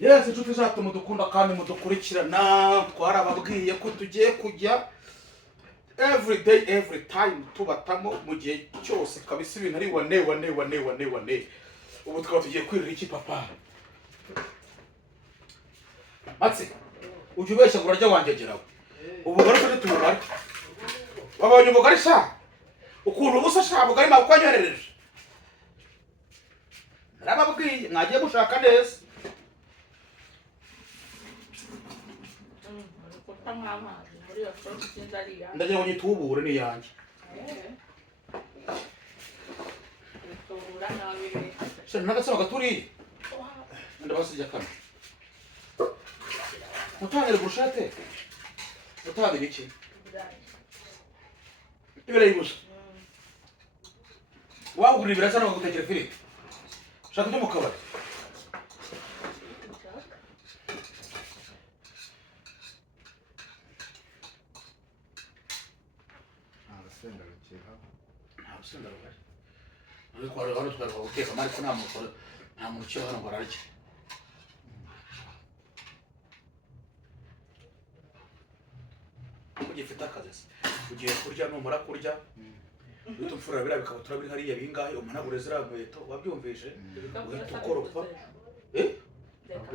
Yes, inshuti zacu mudukunda kandi mudukurikirana, twarababwiye ko tugiye kujya every day every time tubatamo mu gihe cyose kabisa ibintu ari wane. Ubu twaba tugiye kwirira iki papa? Matse, ujye ubeshya ngo urarya wangegeraho. Ubugari turi tubugari. Wabonye ubugari sha? Ukuntu ubusa sha bugari makwanyoherereje. Narababwiye mwagiye gushaka neza. Ndagira ngo nyitubure ni yanjye. Sha nagatse bagaturi. Ndabasijya kana. Mutangire bushate. Mutangire iki? Ibere gusa. Wagurira ibirasa no gutekera firi. Shaka cyo mukabari. Abasenda rugari. Ariko hano twari guteka mari ko nta muntu cyo hano ngo ararye. Ugifite akazi. Ugiye kurya numara kurya. Utumfura bira bikabutura biri hariya bingahe umanagure zirabeto wabyumvise uhita ukoropa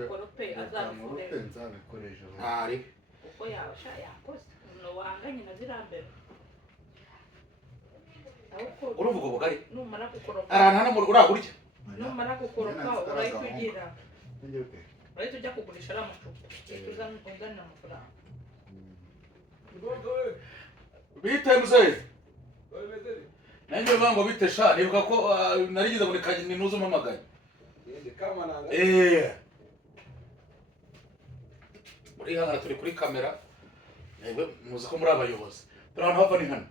Korope azabikore nzabikoresha ari uko yabasha yakoze no wanganye na zirambere urumva ubwo bugari numara gukoropa arana hano muri uraburya numara gukoropa urayitugira urayita ujya kugurisha amacupa uzana amafaranga bite mzee nanjye bango bite sha nibuka ko narigize muri kanyini nuzo mpamagaye kama nanga muri hanga turi kuri kamera yego muzi ko muri abayobozi turana hava ni hano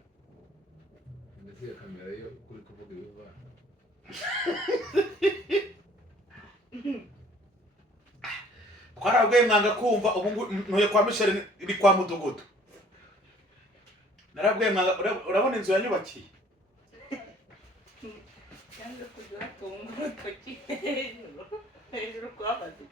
ndetse kamera yo kuri kuvuga ibiva twarabwiye mwanga kumva ubu ntuye kwa Michel iri kwa mudugudu narabwiye mwanga urabona inzu yanyubakiye cyangwa kujya tunga toki hejuru kwa bazi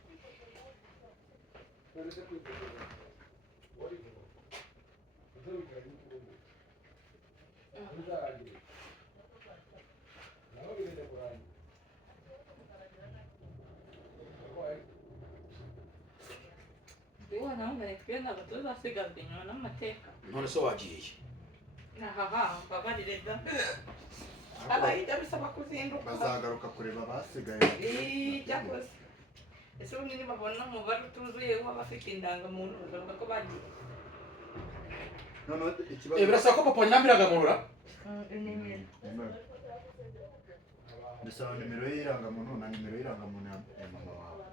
naona nikienda kutoza sigazi nyona mateka none so wagiye babarireza abayita bisaba kuzinduka bazagaruka kureba basigaye cyakoze ese ubu nyine babona umubare utuzuye w'abafite indangamuntu bavuga ko bagiye none ikibazo birasa ko papa nyambiraga munura ndasaba nimero y'irangamuntu na nimero y'irangamuntu ya mama wawe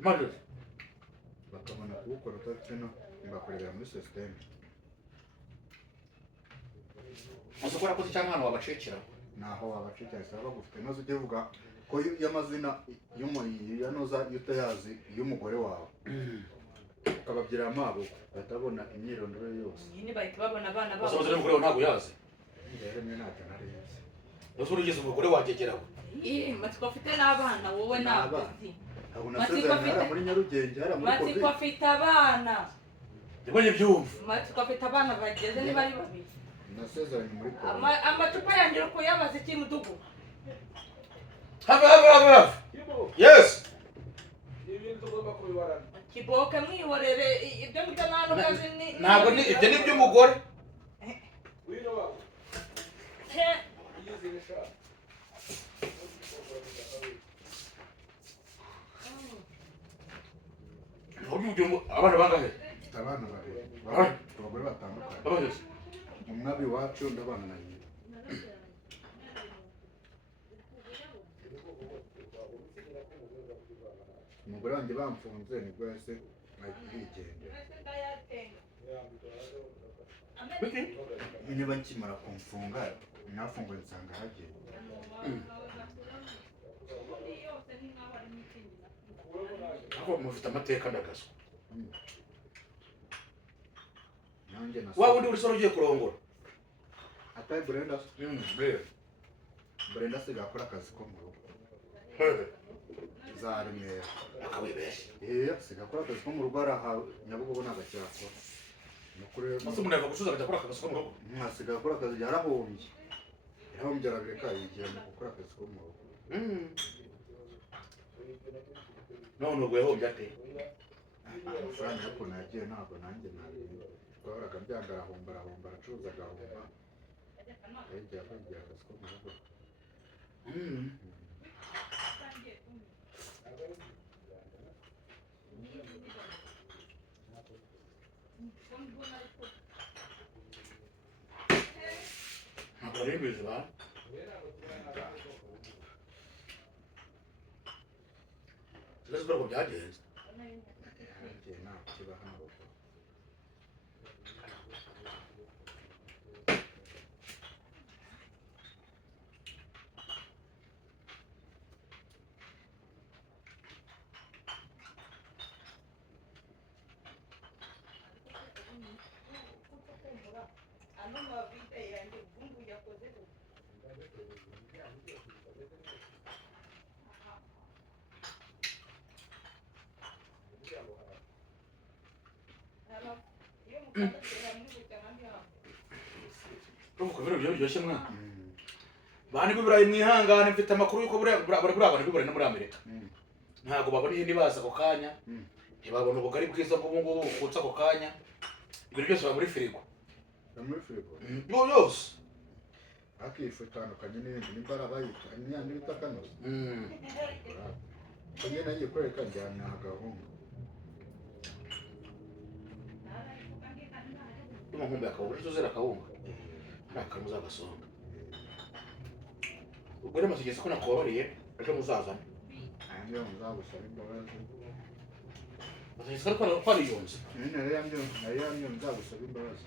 maze bakabona kuwukora utatino bakorera muri system Musukura ko cyangwa hano wabacekera naho wabacekera saba gufite nozo uvuga ko y'amazina y'umunoza yutayazi y'umugore wawe ukababyira amabo batabona imyirondoro yose nyine bahita babona abana babo basoze n'umugore ntabwo yazi rero mwe ntabwo narizi Doso urigeze umugore wagegeraho matsiko afite n'abana wowe nabazi matsiko afite muri Nyarugenge hari muri matsiko afite abana Ndibonye byumva matsiko afite abana bageze ni bari babiri nasezeranye muri ko amacupa yanjye uko yabaze kimudugu have yes ibintu tugomba kubibarana kiboke mwiborere ibyo ngibyo nano kazi ni ntabwo ni ibyo ni by'umugore wino wa he yizirisha abana bangahe abana babiri abagore batandukanye babageze umwabi wacu ndabana na nyina umugore wanjye bamfunze nibwo yase yigendera niba nkimara kumfunga nafunguye nsanga hagiye ako mufite amateka ndagaswa nanjye na wa wundi uri soro ugiye kurongora ataye Brenda Brenda Brenda asigaye akora akazi ko mu rugo za Remera akabibeshya sigakora akazi ko mu rugo araha Nyabugogo n'agacyakora nukuri maze umuntu yava gucuruza akajya akora akazi ko mu rugo asigaye akora akazi yarahombye arabireka yigira mu gukora akazi ko mu rugo none ubwo yahombye ate amafaranga y'ukuntu yagiye ntabwo nanjye nabimenye twahoraga byanga arahomba aracuruza agahomba yagiye akazi ko mu rugo ntabwo ari bizi ba tuzi ko byagenze yagiye ntabwo kiba hano rugo urumva ibintu biryoshye mwana bani b'iburayi mwihangane mfite amakuru yuko buri abantu b'iburayi no muri Amerika ntabwo babona ihene baza ako kanya ntibabona ubugari bwiza bw'ubu ngubu bukutse ako kanya ibintu byose biba muri firigo yose akifu itandukanye n'ibindi nimba arabayita imyanya bita kanoze ko nyine nagiye kwereka njyana agahungu nkumbuye akabura tuzera akawunga nta muzagasonga ubwo rero mategeko ko nakubabariye ejo muzazana niyo muzagusaba imbabazi mategeko ko ariyunze nari yamye nzagusaba imbabazi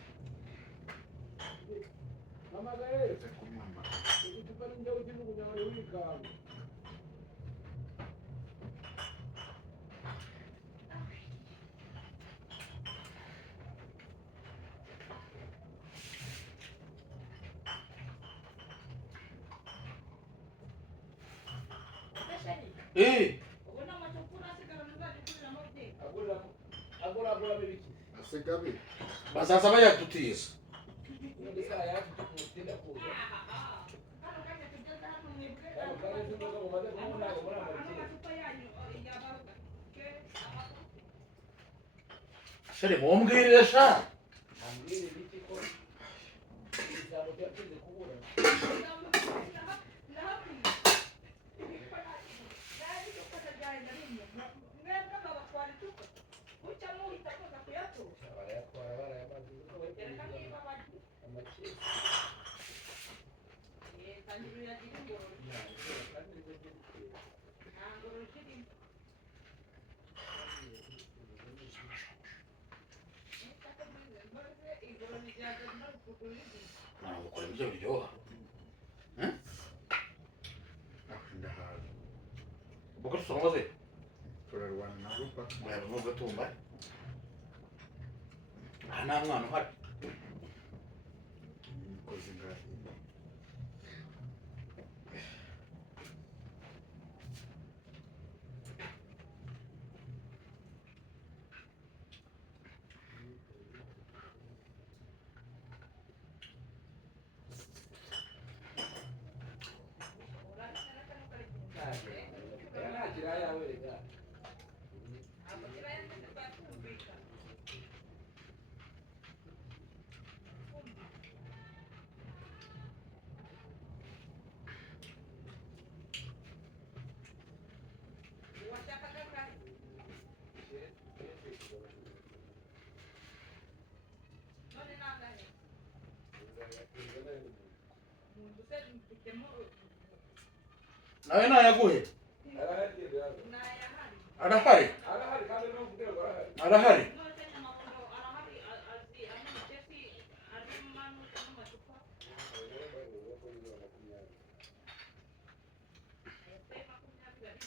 asigabi bazaza bayadutiza shere mumbwirire sha gukora ibyo biryoha ndahaza ubwo tusomaze turarwana nabo paka mwaba nubwo tumba aha nta mwana uhari umukozi ngaho nawe nayaguhe arahari arahari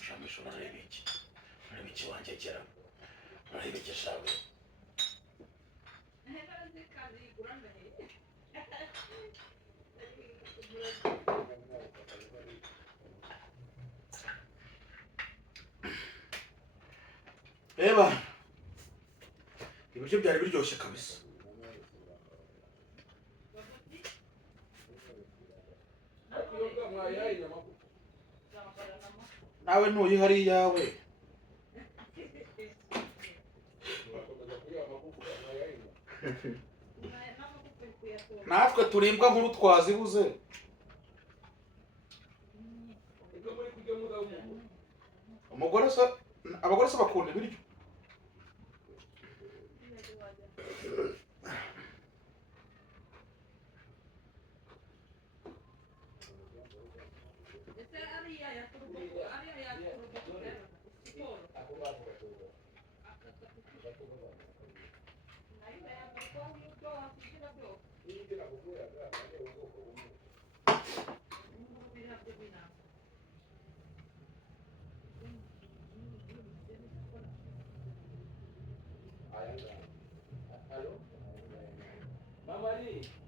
shamisho arabiki wanjye kera arabiki shawe reba ibiryo byari biryoshye kabisa. nawe ntuyihari iyawe. natwe turimbwa nkuru twazibuze. abagore se bakunda ibiryo. Mama Ali.